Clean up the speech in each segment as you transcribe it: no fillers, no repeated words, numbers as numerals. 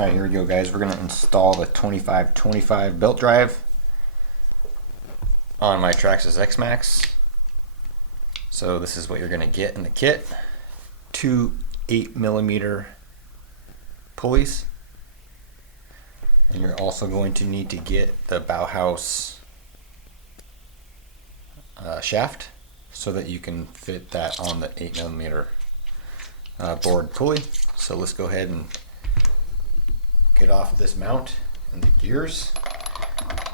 Alright, here we go guys. We're going to install the 2525 belt drive on my Traxxas Xmaxx. So this is what you're going to get in the kit. Two 8mm pulleys. And you're also going to need to get the BowHouse shaft so that you can fit that on the 8mm board pulley. So let's go ahead and get off this mount and the gears,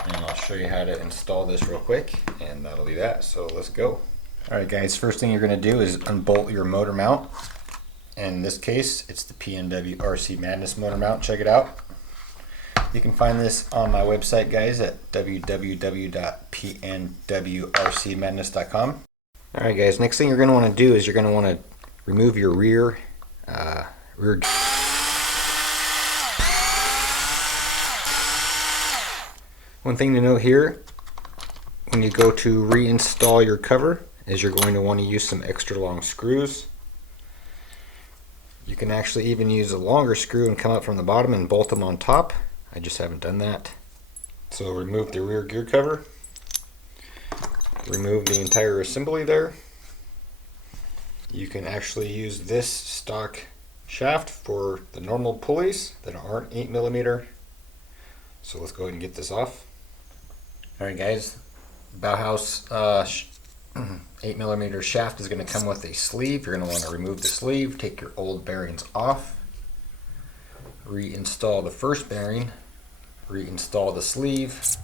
and I'll show you how to install this real quick, and that'll be that. So let's go. Alright guys, first thing you're going to do is unbolt your motor mount. In this case it's the PnwRcMadness motor mount. Check it out. You can find this on my website guys at www.PnwRcMadness.com. Alright guys, next thing you're going to want to do is you're going to want to remove your rear One thing to note here, when you go to reinstall your cover, is you're going to want to use some extra long screws. You can actually even use a longer screw and come up from the bottom and bolt them on top. I just haven't done that. So remove the rear gear cover. Remove the entire assembly there. You can actually use this stock shaft for the normal pulleys that aren't 8mm. So let's go ahead and get this off. Alright guys, BowHouse 8mm shaft is going to come with a sleeve. You're going to want to remove the sleeve, take your old bearings off, reinstall the first bearing, reinstall the sleeve,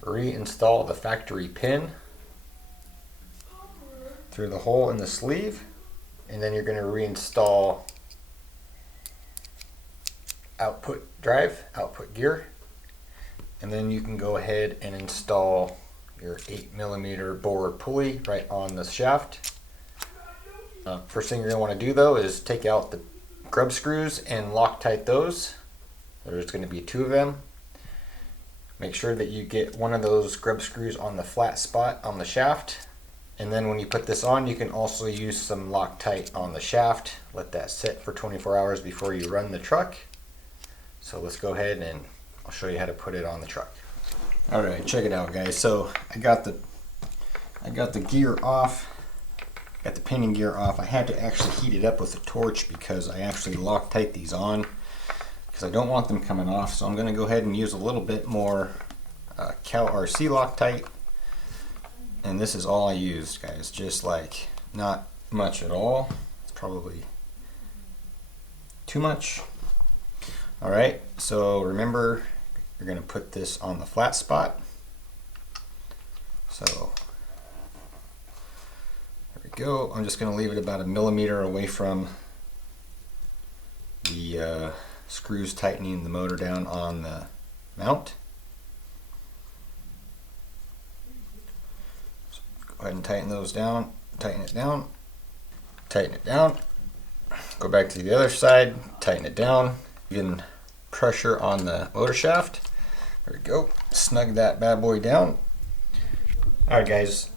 reinstall the factory pin through the hole in the sleeve, and then you're going to reinstall output drive, output gear. And then you can go ahead and install your 8mm bore pulley right on the shaft. First thing you're going to want to do though is take out the grub screws and Loctite those. There's going to be 2 of them. Make sure that you get one of those grub screws on the flat spot on the shaft. And then when you put this on, you can also use some Loctite on the shaft. Let that sit for 24 hours before you run the truck. So let's go ahead and I'll show you how to put it on the truck. Alright, check it out guys. So I got the gear off, got the pinion gear off. I had to actually heat it up with a torch because I actually Loctite these on because I don't want them coming off. So I'm going to go ahead and use a little bit more CalRC Loctite, and this is all I used guys, just like not much at all. It's probably too much. Alright, so remember you're going to put this on the flat spot. So there we go. I'm just going to leave it about 1mm away from the screws tightening the motor down on the mount. So go ahead and tighten those down, tighten it down, tighten it down. Go back to the other side, tighten it down. Even pressure on the motor shaft. There we go. Snug that bad boy down. Alright guys,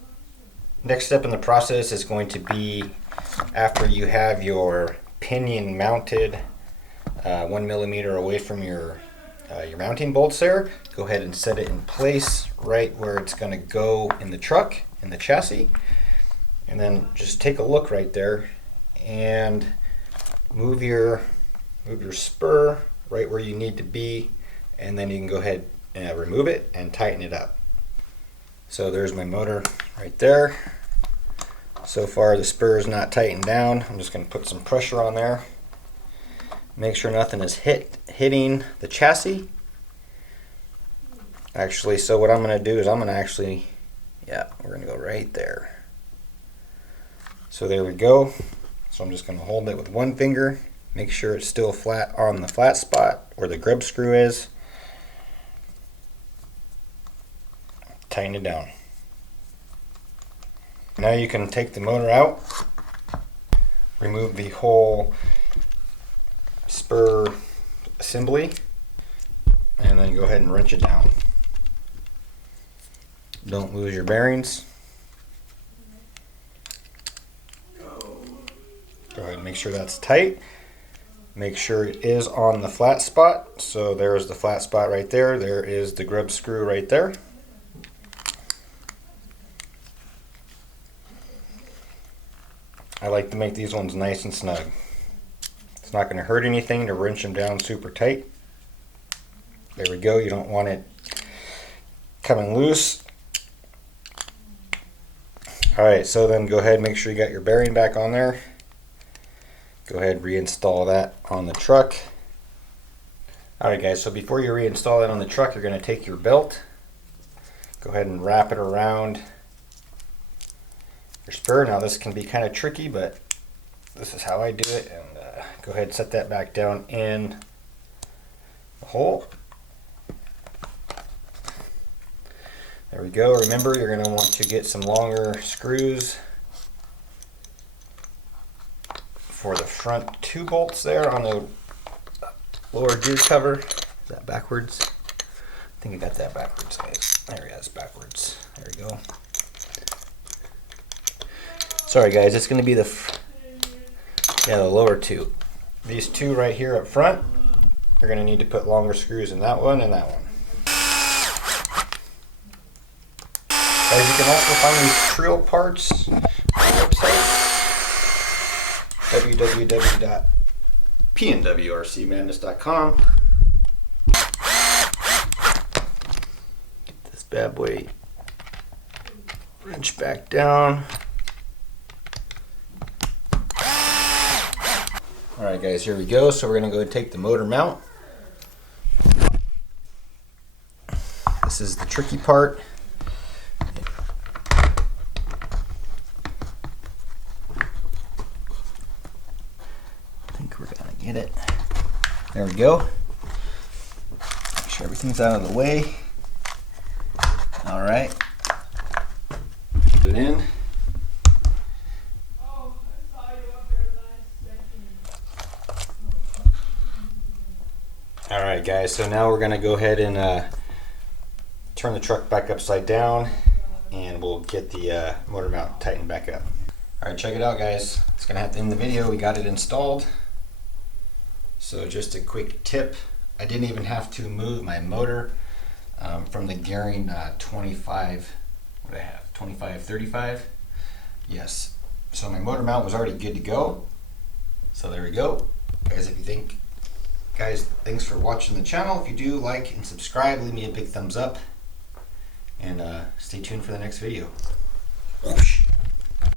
next step in the process is going to be after you have your pinion mounted 1mm away from your mounting bolts there, go ahead and set it in place right where it's going to go in the truck, in the chassis, and then just take a look right there and move your spur right where you need to be, and then you can go ahead and remove it and tighten it up. So there's my motor right there. So far the spur is not tightened down. I'm just going to put some pressure on there. Make sure nothing is hitting the chassis. Actually, so what I'm going to do is I'm going to actually, we're going to go right there. So there we go. So I'm just going to hold it with one finger. Make sure it's still flat on the flat spot where the grub screw is. Tighten it down. Now you can take the motor out, remove the whole spur assembly, and then go ahead and wrench it down. Don't lose your bearings. Go ahead and make sure that's tight. Make sure it is on the flat spot. So there's the flat spot right there. There is the grub screw right there. I like to make these ones nice and snug. It's not going to hurt anything to wrench them down super tight. There we go. You don't want it coming loose. Alright, so then go ahead and make sure you got your bearing back on there. Go ahead and reinstall that on the truck. Alright guys, so before you reinstall that on the truck, you're going to take your belt. Go ahead and wrap it around your spur. Now this can be kind of tricky, but this is how I do it. And go ahead and set that back down in the hole. There we go. Remember, you're going to want to get some longer screws for the front 2 bolts there on the lower gear cover. Is that backwards? I think I got that backwards, guys. There it is, backwards. There we go. Sorry guys, it's going to be the lower 2. These 2 right here up front, you're going to need to put longer screws in that one and that one. Guys, you can also find these Trill parts on our website, www.PnwRcMadness.com. Get this bad boy wrench back down. Alright guys, here we go. So we're going to go take the motor mount. This is the tricky part. We're gonna get it. There we go. Make sure everything's out of the way. All right. Put it in. All right, guys. So now we're gonna go ahead and turn the truck back upside down, and we'll get the motor mount tightened back up. All right, check it out, guys. It's gonna have to end the video. We got it installed. So just a quick tip, I didn't even have to move my motor from the gearing 25, what do I have, 25, 35? Yes, so my motor mount was already good to go. So there we go. Guys, thanks for watching the channel. If you do, like and subscribe, leave me a big thumbs up, and stay tuned for the next video. Whoosh.